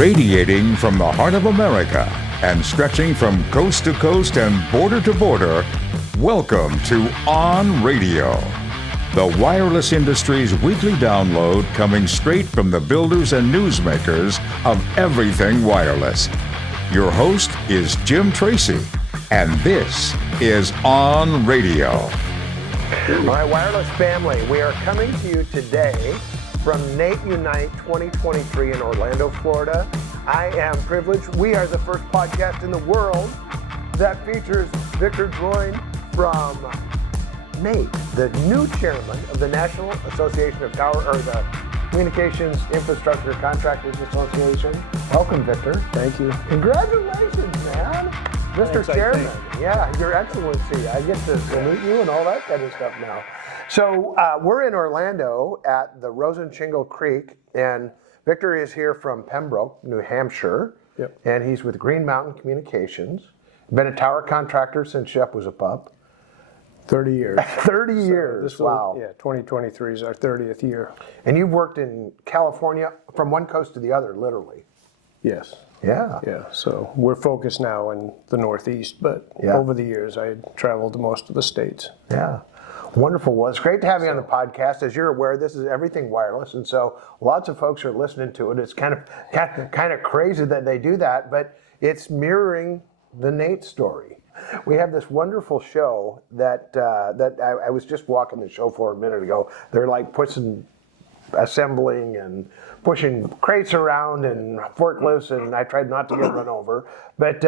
Radiating from the heart of America and stretching from coast to coast and border to border, welcome to On Radio, the wireless industry's weekly download coming straight from the builders and newsmakers of everything wireless. Your host is Jim Tracy, and this is On Radio. All right, wireless family, we are coming to you today from NATE Unite 2023 in Orlando, Florida. I am privileged. We are the first podcast in the world that features Victor Droin from NATE, the new chairman of the National Association of the Communications Infrastructure Contractors Association. Welcome, Victor. Thank you. Congratulations, man. Mr. Chairman. Yeah, Your Excellency. I get to salute you and all that kind of stuff now. So we're in Orlando at the Rosen-Shingle Creek, and Victor is here from Pembroke, New Hampshire. Yep. And he's with Green Mountain Communications. Been a tower contractor since Shep was a pup. 30 years. 30 years, wow. 2023 is our 30th year. And you've worked in California from one coast to the other, literally. Yes. Yeah. Yeah, so we're focused now in the Northeast, but over the years I traveled to most of the states. Yeah. Wonderful. Well, it's great to have you on the podcast. As you're aware, this is everything wireless, and so lots of folks are listening to it. It's kind of crazy that they do that, but it's mirroring the NATE story. We have this wonderful show that I was just walking the show floor a minute ago. They're like assembling and pushing crates around and forklifts, and I tried not to get run over. But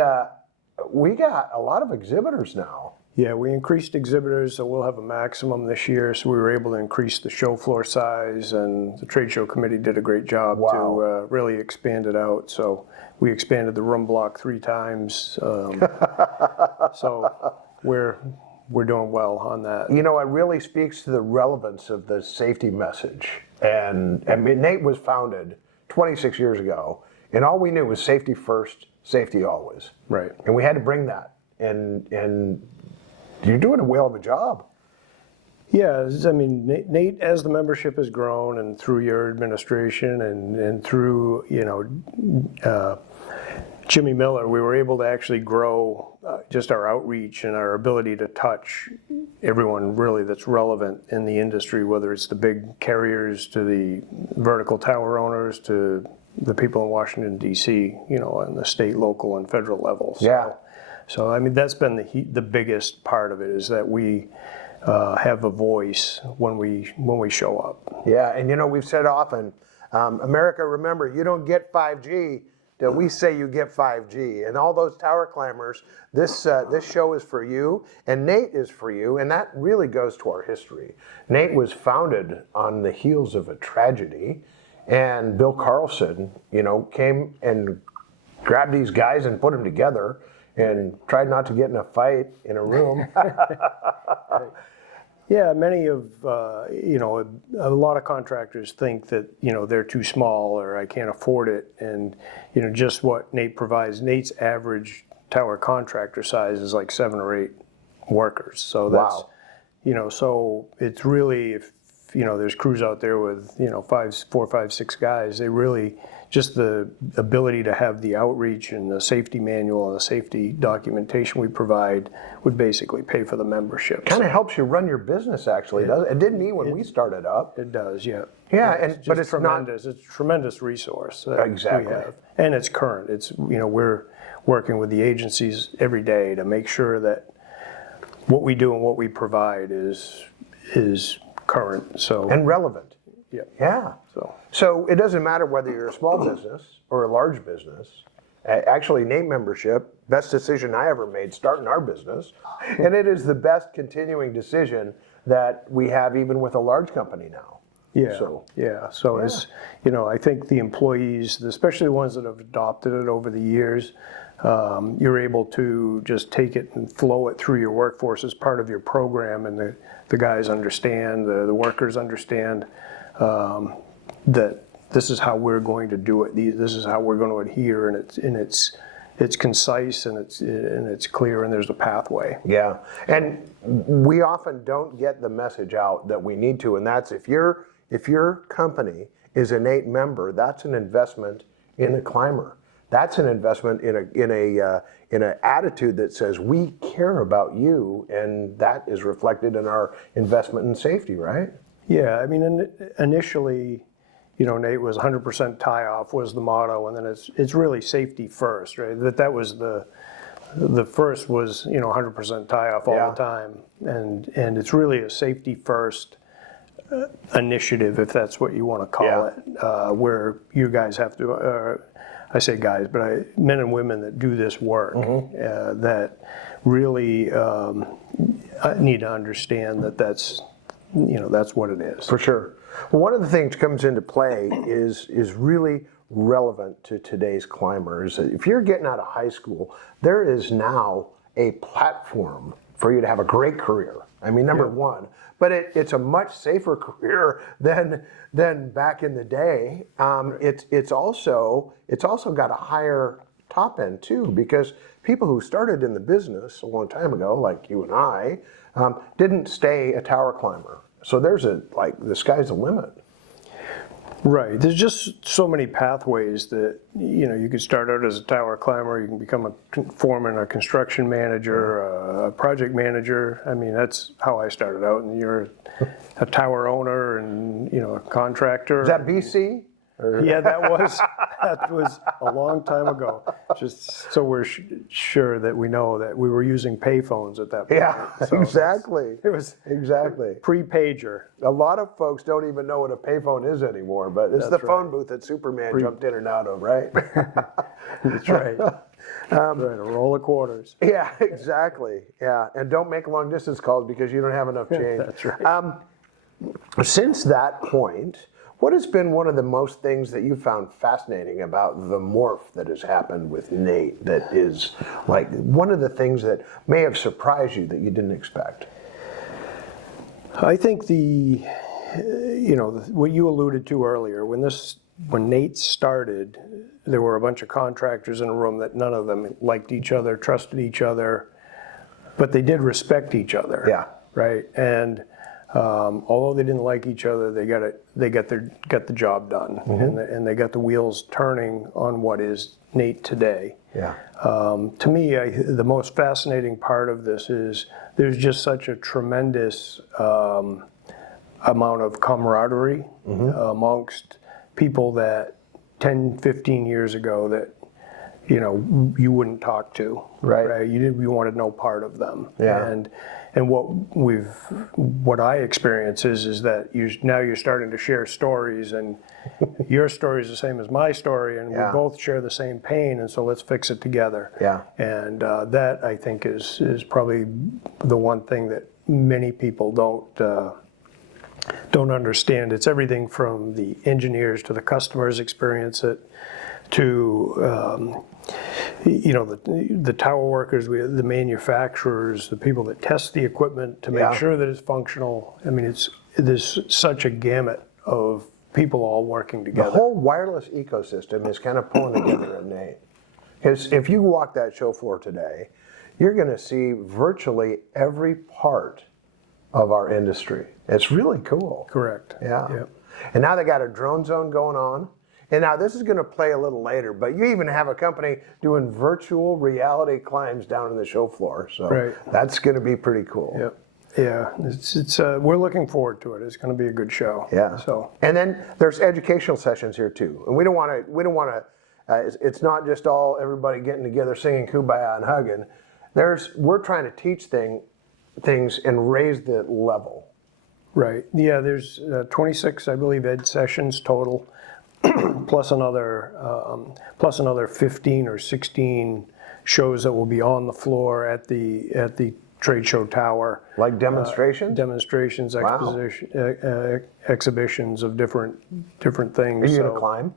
we got a lot of exhibitors now. Yeah, we increased exhibitors, so we'll have a maximum this year. So we were able to increase the show floor size, and the trade show committee did a great job to really expand it out. So we expanded the room block 3 times. So we're doing well on that. You know, it really speaks to the relevance of the safety message. And I mean, NATE was founded 26 years ago, and all we knew was safety first, safety always. Right. And we had to bring that. And you're doing a whale of a job. Yeah, I mean, NATE, as the membership has grown, and through your administration and through, Jimmy Miller, we were able to actually grow just our outreach and our ability to touch everyone really that's relevant in the industry, whether it's the big carriers to the vertical tower owners to the people in Washington, D.C., on the state, local, and federal levels. Yeah. So I mean, that's been the biggest part of it, is that we have a voice when we show up. Yeah, and we've said often, America, remember, you don't get 5G till we say you get 5G. And all those tower climbers, this show is for you, and NATE is for you, and that really goes to our history. NATE was founded on the heels of a tragedy, and Bill Carlson, came and grabbed these guys and put them together and tried not to get in a fight in a room. Yeah, many of, a lot of contractors think that, they're too small or I can't afford it. And, just what NATE provides, NATE's average tower contractor size is like 7 or 8 workers. So that's, so it's really, if, there's crews out there with, 4, 5, 6 guys, they really, just the ability to have the outreach and the safety manual and the safety documentation we provide would basically pay for the membership. Kind of helps you run your business, actually, doesn't it? It didn't me when we started up. It does, yeah. Yeah, but it's tremendous. It's a tremendous resource that exactly. we have, and it's current. It's we're working with the agencies every day to make sure that what we do and what we provide is current. So and relevant. Yeah. Yeah. So it doesn't matter whether you're a small business or a large business. Actually, NATE membership, best decision I ever made starting our business. And it is the best continuing decision that we have even with a large company now. Yeah. So it's, I think the employees, especially the ones that have adopted it over the years, you're able to just take it and flow it through your workforce as part of your program, and the guys understand, the workers understand that this is how we're going to do it. This is how we're going to adhere, and it's concise and it's clear, and there's a pathway. Yeah, and we often don't get the message out that we need to, and that's if your company is a NATE member, that's an investment in a climber. That's an investment in an attitude that says we care about you, and that is reflected in our investment in safety, right? Yeah, I mean, initially, Nate, was 100% tie-off was the motto, and then it's really safety first, right? That was the first was 100% tie-off all the time, and it's really a safety first initiative, if that's what you want to call it, where you guys have to. I say guys, but men and women that do this work that really need to understand that's what it is. For sure. Well, one of the things that comes into play is really relevant to today's climbers. If you're getting out of high school, there is now a platform for you to have a great career. I mean, number one, but it's a much safer career than back in the day. It's also got a higher top end too, because people who started in the business a long time ago, like you and I, didn't stay a tower climber. So there's the sky's the limit. Right. There's just so many pathways that, you could start out as a tower climber, you can become a foreman, a construction manager, a project manager. I mean, that's how I started out, and you're a tower owner and, a contractor. Is that BC? Yeah, that was a long time ago. Just so we're sure that we know that we were using payphones at that point. Yeah, so exactly. It was exactly pre-pager. A lot of folks don't even know what a payphone is anymore, but it's the phone booth that Superman jumped in and out of, right? That's right. Right, a roll of quarters. Yeah, exactly. Yeah, and don't make long distance calls because you don't have enough change. That's right. Since that point, what has been one of the most things that you found fascinating about the morph that has happened with Nate that is like one of the things that may have surprised you that you didn't expect? I think what you alluded to earlier, when Nate started, there were a bunch of contractors in a room that none of them liked each other, trusted each other, but they did respect each other. Yeah. Right. And although they didn't like each other, they got the job done, and they got the wheels turning on what is Nate today. Yeah. To me, the most fascinating part of this is there's just such a tremendous amount of camaraderie amongst people that 10, 15 years ago that you wouldn't talk to. Right. You wanted no part of them. Yeah. And what I experience is that now you're starting to share stories, and your story is the same as my story, and we both share the same pain, and so let's fix it together. Yeah. And that, I think, is probably the one thing that many people don't understand. It's everything from the engineers to the customers experience it, to the tower workers, the manufacturers, the people that test the equipment to make sure that it's functional. I mean, there's such a gamut of people all working together. The whole wireless ecosystem is kind of pulling together at Nate. Because if you walk that show floor today, you're going to see virtually every part of our industry. It's really cool. Correct. Yeah. Yep. And now they got a drone zone going on. And now this is going to play a little later, but you even have a company doing virtual reality climbs down in the show floor. So that's going to be pretty cool. Yep. Yeah. It's we're looking forward to it. It's going to be a good show. Yeah. So. And then there's educational sessions here too. And we don't want to. It's not just all everybody getting together singing Kumbaya and hugging. We're trying to teach things and raise the level. Right. Yeah. There's 26, I believe, ed sessions total. plus another 15 or 16 shows that will be on the floor at the trade show tower. Like demonstrations? Demonstrations, exhibitions of different things. Are you going to climb?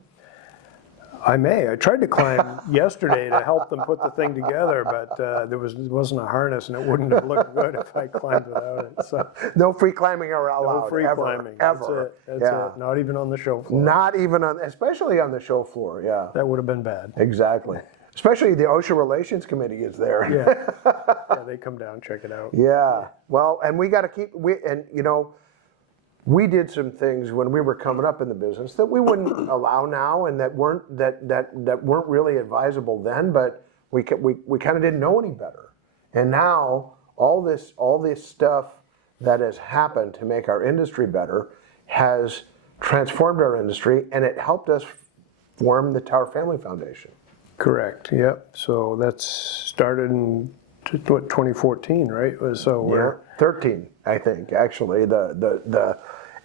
I may. I tried to climb yesterday to help them put the thing together, but there wasn't a harness, and it wouldn't have looked good if I climbed without it. So no free climbing allowed. No free climbing. Ever. That's it. Not even on the show floor. Not even especially on the show floor. Yeah. That would have been bad. Exactly. Especially the OSHA Relations Committee is there. Yeah. They come down, check it out. Yeah. Well, and we got to keep we did some things when we were coming up in the business that we wouldn't allow now, and that weren't really advisable then. But we kind of didn't know any better. And now all this stuff that has happened to make our industry better has transformed our industry, and it helped us form the Tower Family Foundation. Correct. Yep. So that's started in 2014, right? So 13, I think. Actually, the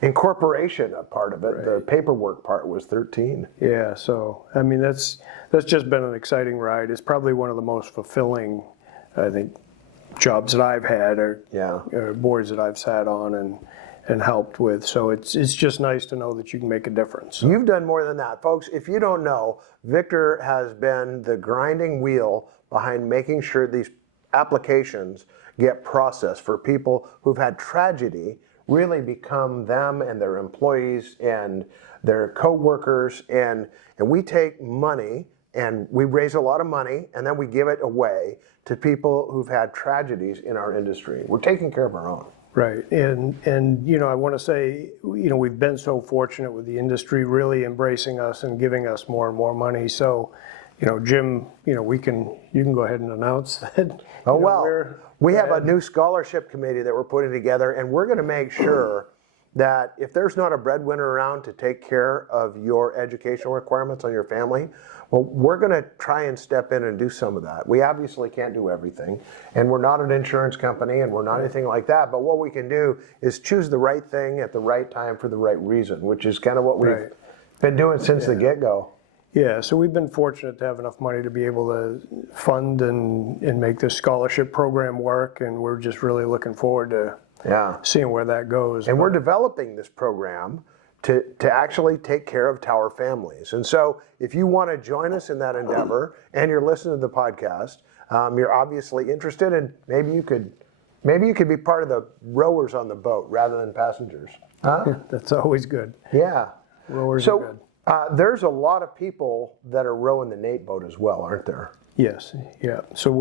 incorporation part of it, right. The paperwork part was 13. Yeah. So I mean, that's just been an exciting ride. It's probably one of the most fulfilling, I think, jobs that I've had, or boards that I've sat on and helped with. So it's just nice to know that you can make a difference. You've done more than that. Folks, if you don't know, Victor has been the grinding wheel behind making sure these applications get processed for people who've had tragedy really become them and their employees and their co-workers. And we take money and we raise a lot of money and then we give it away to people who've had tragedies in our industry. We're taking care of our own. Right, and I want to say, we've been so fortunate with the industry really embracing us and giving us more and more money. So, Jim, you can go ahead and announce that. We have a new scholarship committee that we're putting together, and we're going to make sure that if there's not a breadwinner around to take care of your educational requirements on your family, well, we're going to try and step in and do some of that. We obviously can't do everything, and we're not an insurance company, and we're not anything like that, but what we can do is choose the right thing at the right time for the right reason, which is kind of what we've been doing since the get-go. Yeah, so we've been fortunate to have enough money to be able to fund and make this scholarship program work, and we're just really looking forward to seeing where that goes. And we're developing this program to actually take care of Tower families. And so if you want to join us in that endeavor and you're listening to the podcast, you're obviously interested, and maybe you could be part of the rowers on the boat rather than passengers. Huh? That's always good. Yeah. Rowers are good. There's a lot of people that are rowing the Nate boat as well, aren't there? Yes, yeah. So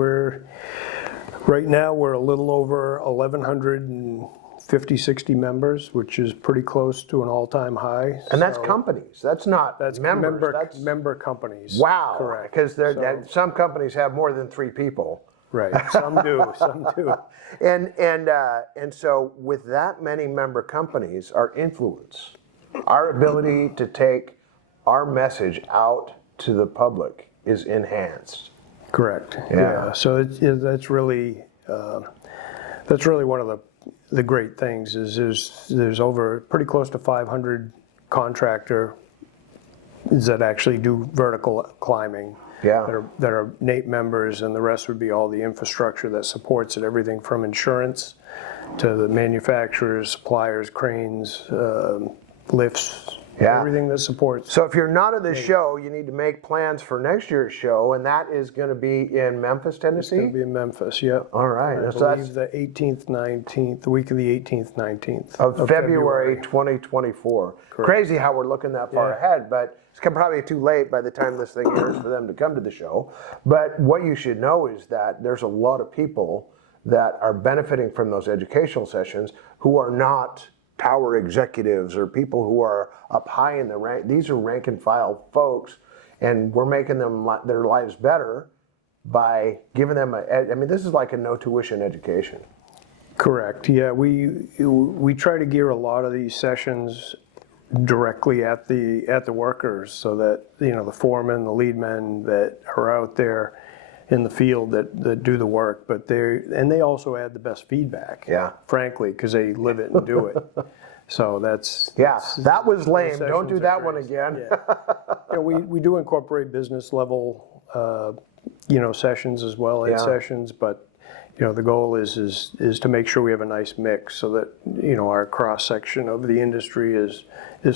right now we're a little over 1,150, 60 members, which is pretty close to an all-time high. And that's companies. That's not members. That's member companies. Wow. Correct. Because some companies have more than 3 people. Right. Some do. Some do. And so with that many member companies, our influence, our ability to take our message out to the public is enhanced. Correct. Yeah. So that's really one of the great things is there's over pretty close to 500 contractors that actually do vertical climbing. Yeah. That are NAPE members, and the rest would be all the infrastructure that supports it, everything from insurance to the manufacturers, suppliers, cranes, lifts. Yeah. Everything that supports. So if you're not at the show, you need to make plans for next year's show, and that is going to be in Memphis, Tennessee? It's going to be in Memphis, yep. All right. I believe the 18th, 19th, the week of the 18th, 19th. Of February 2024. Correct. Crazy how we're looking that far ahead, but it's probably too late by the time this thing airs for them to come to the show. But what you should know is that there's a lot of people that are benefiting from those educational sessions who are not Tower executives or people who are up high in the rank. These are rank and file folks, and we're making their lives better by giving them this is like a no tuition education. Correct. Yeah, we try to gear a lot of these sessions directly at the workers, so that the foremen, the lead men that are out there in the field that do the work, but they also add the best feedback. Yeah. Frankly, because they live it and do it. So that was lame. Don't do that one again. Yeah. We do incorporate business level, sessions as well, sessions, but the goal is to make sure we have a nice mix so that our cross section of the industry is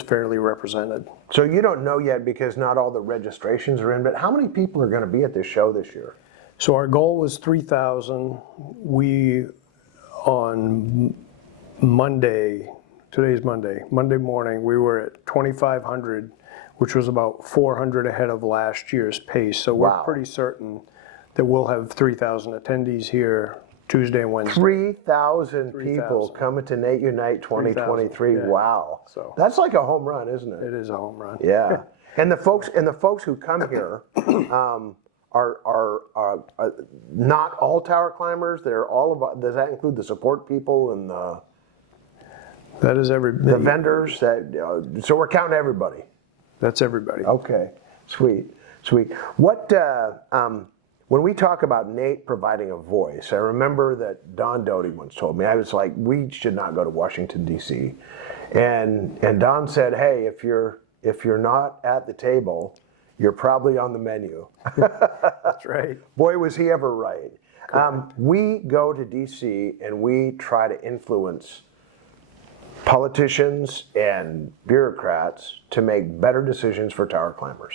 fairly represented. So you don't know yet because not all the registrations are in, but how many people are going to be at this show this year? So our goal was 3,000. On Monday, today's Monday morning, we were at 2,500, which was about 400 ahead of last year's pace. So we're pretty certain that we'll have 3,000 attendees here Tuesday and Wednesday. 3,000 people 3,000. coming to Nate Unite 2023. 3,000, yeah. Wow. So- That's like a home run, isn't it? It is a home run. Yeah. And the folks who come here are not all tower climbers. They're all about. Does that include the support people and That is the vendors? So we're counting everybody. That's everybody. Okay. Sweet. What when we talk about Nate providing a voice, I remember that Don Doty once told me, I was like, we should not go to Washington D.C. And Don said, hey, if you're not at the table, you're probably on the menu. That's right. Boy, was he ever right. We go to D.C. and we try to influence politicians and bureaucrats to make better decisions for tower climbers.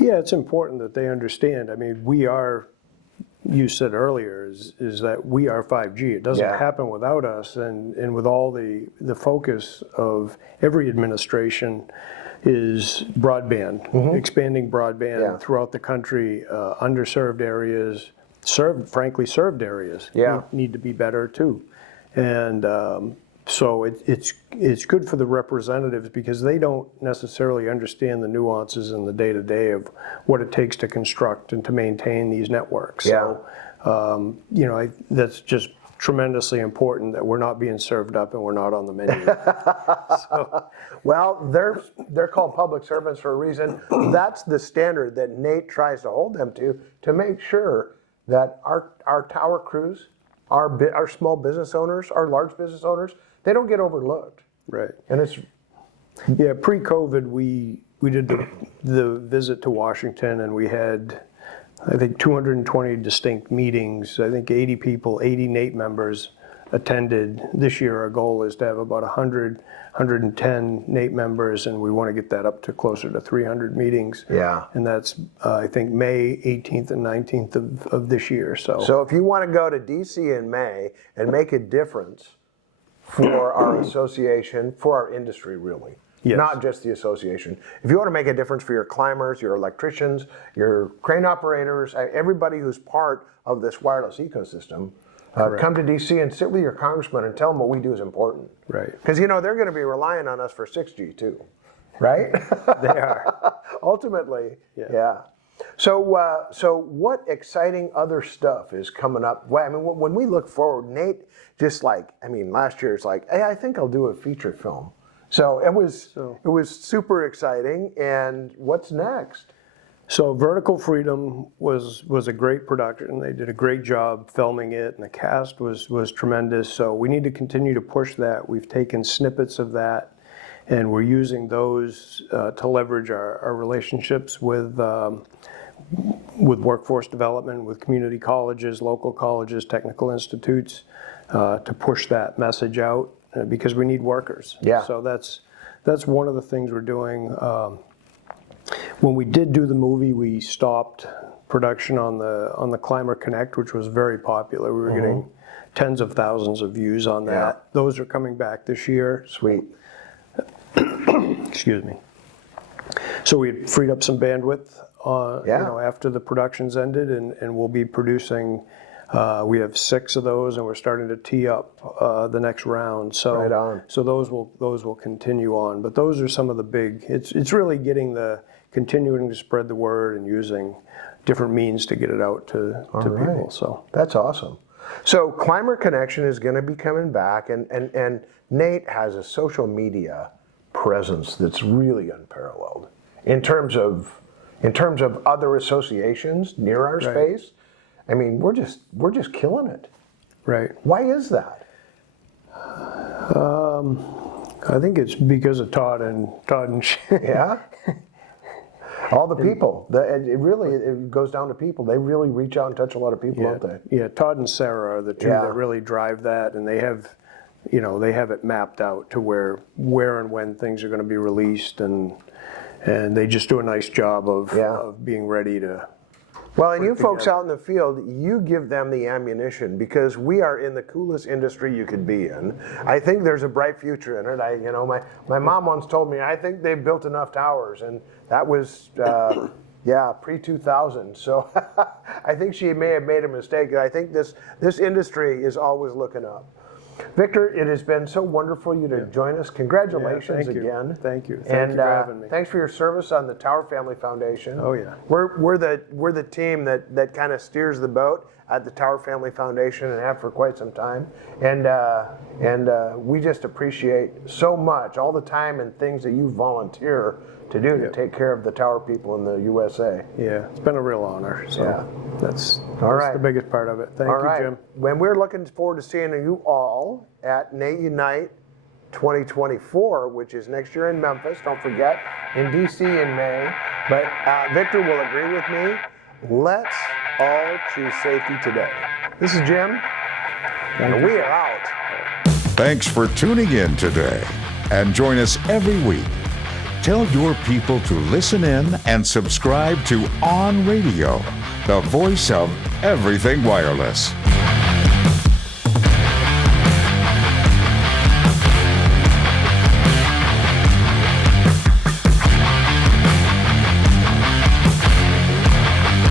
Yeah, it's important that they understand. I mean, we are, you said earlier, is that we are 5G. It doesn't Yeah. happen without us, and with all the focus of every administration is broadband, expanding broadband Yeah. throughout the country, underserved areas, frankly served areas Yeah. need to be better too. And so it's good for the representatives because they don't necessarily understand the nuances in the day-to-day of what it takes to construct and to maintain these networks. Yeah. So, that's just tremendously important that we're not being served up and we're not on the menu. Well, they're called public servants for a reason. That's the standard that Nate tries to hold them to make sure that our tower crews, our small business owners, our large business owners, they don't get overlooked. Right. And it's Yeah, pre-COVID, we did the visit to Washington, and we had, I think, 220 distinct meetings. I think 80 people, 80 NATE members attended. This year, our goal is to have about 100, 110 NATE members, and we want to get that up to closer to 300 meetings. Yeah. And that's, I think, May 18th and 19th of this year. So if you want to go to DC in May and make a difference for our association, for our industry really, Yes. not just the association. If you want to make a difference for your climbers, your electricians, your crane operators, everybody who's part of this wireless ecosystem, come to DC and sit with your congressman and tell them what we do is important. Right. Because they're going to be relying on us for 6G too, right? They are. Ultimately, Yeah. yeah. So what exciting other stuff is coming up? Well, I mean, when we look forward, Nate, last year it's like, hey, I think I'll do a feature film. So it was super exciting. And what's next? So Vertical Freedom was a great production. They did a great job filming it, and the cast was tremendous. So we need to continue to push that. We've taken snippets of that, and we're using those to leverage our relationships with workforce development, with community colleges, local colleges, technical institutes, to push that message out because we need workers. Yeah. So that's one of the things we're doing. When we did do the movie, we stopped production on the Climber Connect, which was very popular. We were getting tens of thousands of views on that. Yeah. Those are coming back this year. Sweet. Excuse me. So we had freed up some bandwidth after the productions ended, and we'll be producing. We have 6 of those, and we're starting to tee up the next round. So, Right on. So those will continue on. But those are some of the big. It's really continuing to spread the word and using different means to get it out to people. So That's awesome. So Climber Connection is going to be coming back, and Nate has a social media presence that's really unparalleled in terms of other associations near our space. I mean, we're just killing it. right. Why is that? I think it's because of Todd and Yeah. All the people. It goes down to people. They really reach out and touch a lot of people, don't they? Yeah, Todd and Sarah are the two Yeah. that really drive that, and they have it mapped out to where and when things are going to be released, and they just do a nice job of being ready to. Well, and you folks out in the field, you give them the ammunition because we are in the coolest industry you could be in. I think there's a bright future in it. My mom once told me, I think they've built enough towers, and that was Yeah, pre-2000. So I think she may have made a mistake. I think this industry is always looking up. Victor, it has been so wonderful you to join us. Congratulations again. Thank you. Thank you for having me. Thanks for your service on the Tower Family Foundation. Oh yeah. We're the team that kind of steers the boat at the Tower Family Foundation and have for quite some time. And we just appreciate so much all the time and things that you volunteer to do to take care of the Tower people in the USA. Yeah, it's been a real honor. So that's the biggest part of it. Thank you, Jim. When we're looking forward to seeing you all at NATE Unite 2024, which is next year in Memphis, don't forget, in DC in May. But Victor will agree with me. Let's all choose safety today. This is Jim, and we are out. Thanks for tuning in today, and join us every week. Tell your people to listen in and subscribe to On Radio, the voice of everything wireless.